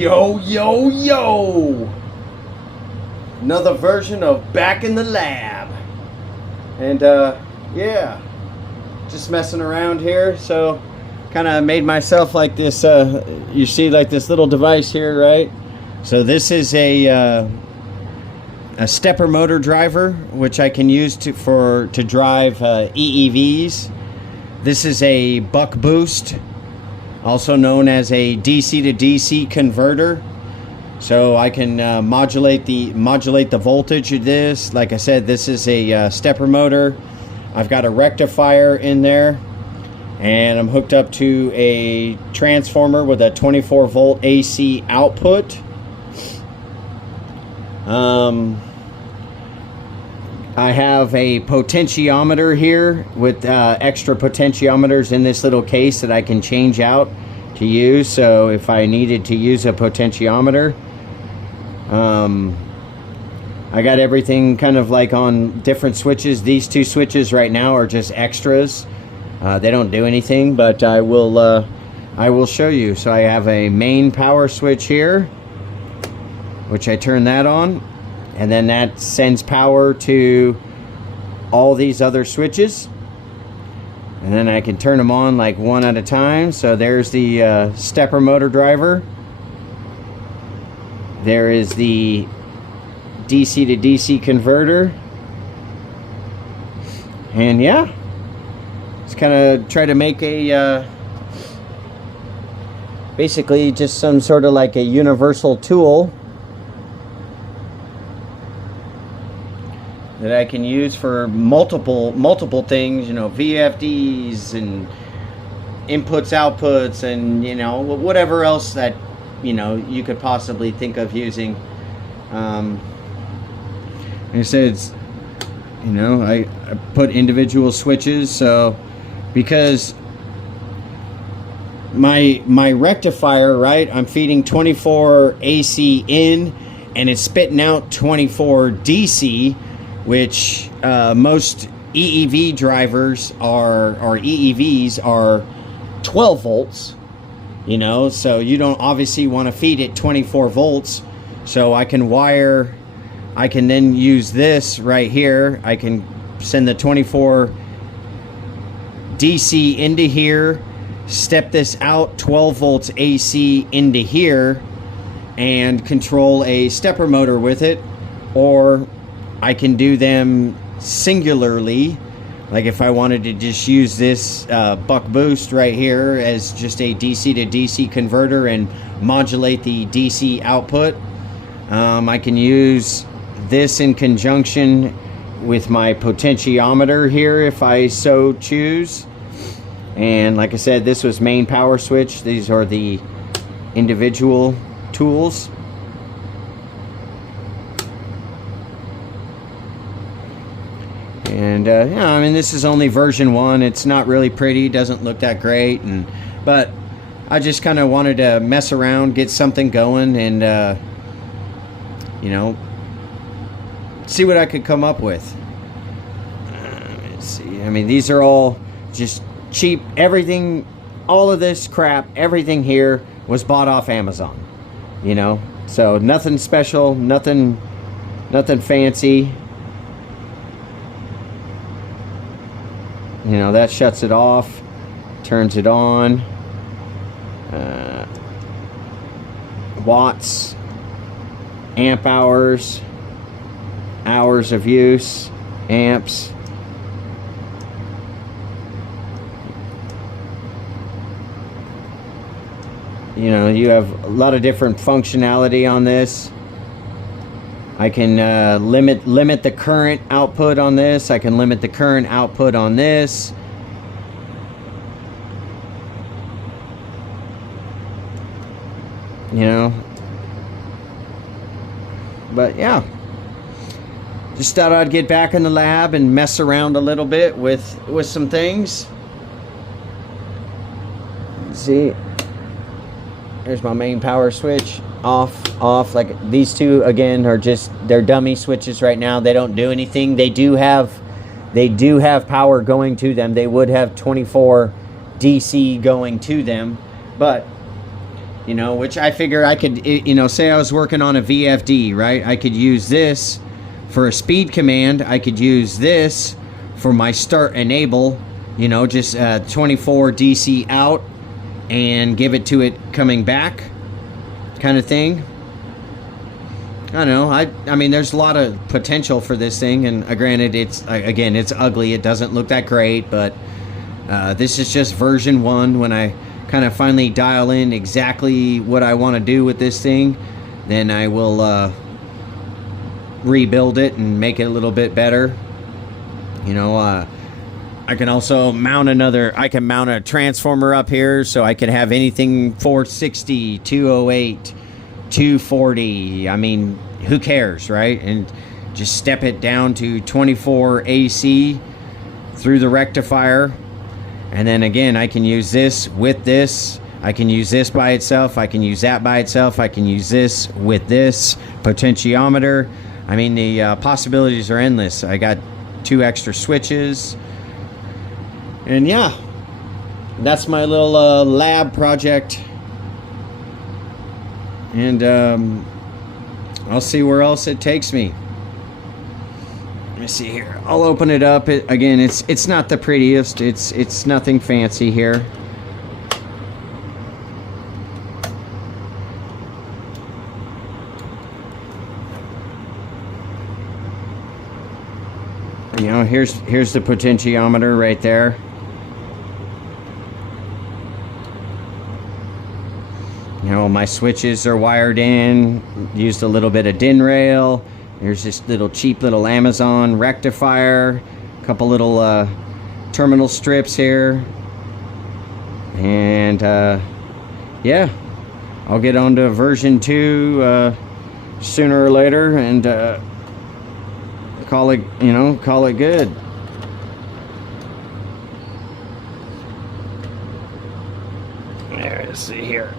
Yo, yo, yo! Another version of Back in the Lab. And, yeah. Just messing around here. So, kind of made myself like this, you see like this little device here, right? So this is a stepper motor driver, which I can use to drive EEVs. This is a buck boost, also known as a DC to DC converter. So I can modulate the voltage of this. Like I said, this is a stepper motor. I've got a rectifier in there, and I'm hooked up to a transformer with a 24 volt AC output. I have a potentiometer here with extra potentiometers in this little case that I can change out to use. So if I needed to use a potentiometer, I got everything kind of like on different switches. These two switches right now are just extras. They don't do anything, but I will show you. So I have a main power switch here, which I turn that on, and then that sends power to all these other switches, and then I can turn them on like one at a time. So there's the stepper motor driver. There is the DC to DC converter, and yeah, just kind of try to make a basically just some sort of like a universal tool that I can use for multiple things, you know, VFDs and inputs, outputs, and, you know, whatever else that, you know, you could possibly think of using. Like I said, it's, you know, I put individual switches, so because my rectifier, right, I'm feeding 24 AC in, and it's spitting out 24 DC, which most EEV drivers or EEVs are 12 volts, you know, so you don't obviously want to feed it 24 volts. So I can then use this right here. I can send the 24 DC into here, step this out 12 volts AC into here, and control a stepper motor with it. Or I can do them singularly, like if I wanted to just use this buck boost right here as just a DC to DC converter and modulate the DC output. I can use this in conjunction with my potentiometer here if I so choose. And like I said, this was main power switch. These are the individual tools. And yeah, I mean, this is only version 1. It's not really pretty, doesn't look that great, but I just kind of wanted to mess around, get something going, and you know, see what I could come up with. Let's see. I mean, these are all just cheap. Everything, all of this crap, everything here was bought off Amazon. You know, so nothing special, nothing fancy. You know, that shuts it off, turns it on. Watts, amp hours, hours of use, amps. You know, you have a lot of different functionality on this. I can limit the current output on this. I can limit the current output on this. You know. But yeah. Just thought I'd get back in the lab and mess around a little bit with some things. Let's see. Here's my main power switch. Off. Like these two again are just, they're dummy switches right now. They don't do anything. They do have power going to them. They would have 24 DC going to them, but you know, which I figure I could, you know, say I was working on a VFD, right? I could use this for a speed command. I could use this for my start enable, you know, just 24 DC out and give it to it coming back kind of thing. I don't know. I mean, there's a lot of potential for this thing, and granted, it's again, it's ugly. It doesn't look that great, but this is just version 1. When I kind of finally dial in exactly what I want to do with this thing, then I will rebuild it and make it a little bit better. You know, I can also mount I can mount a transformer up here, so I can have anything 460, 208, 240. I mean, who cares, right? And just step it down to 24 AC through the rectifier. And then again, I can use this with this. I can use this by itself. I can use that by itself. I can use this with this potentiometer. I mean, the possibilities are endless. I got 2 extra switches. And yeah, that's my little lab project. And I'll see where else it takes me. Let me see here. I'll open it up. Again, it's not the prettiest. It's nothing fancy here. You know, here's the potentiometer right there. You know, my switches are wired in. Used a little bit of DIN rail. There's this little cheap little Amazon rectifier. A couple little terminal strips here. And yeah, I'll get on to version 2 sooner or later, and call it, you know, call it good. There, let's see here.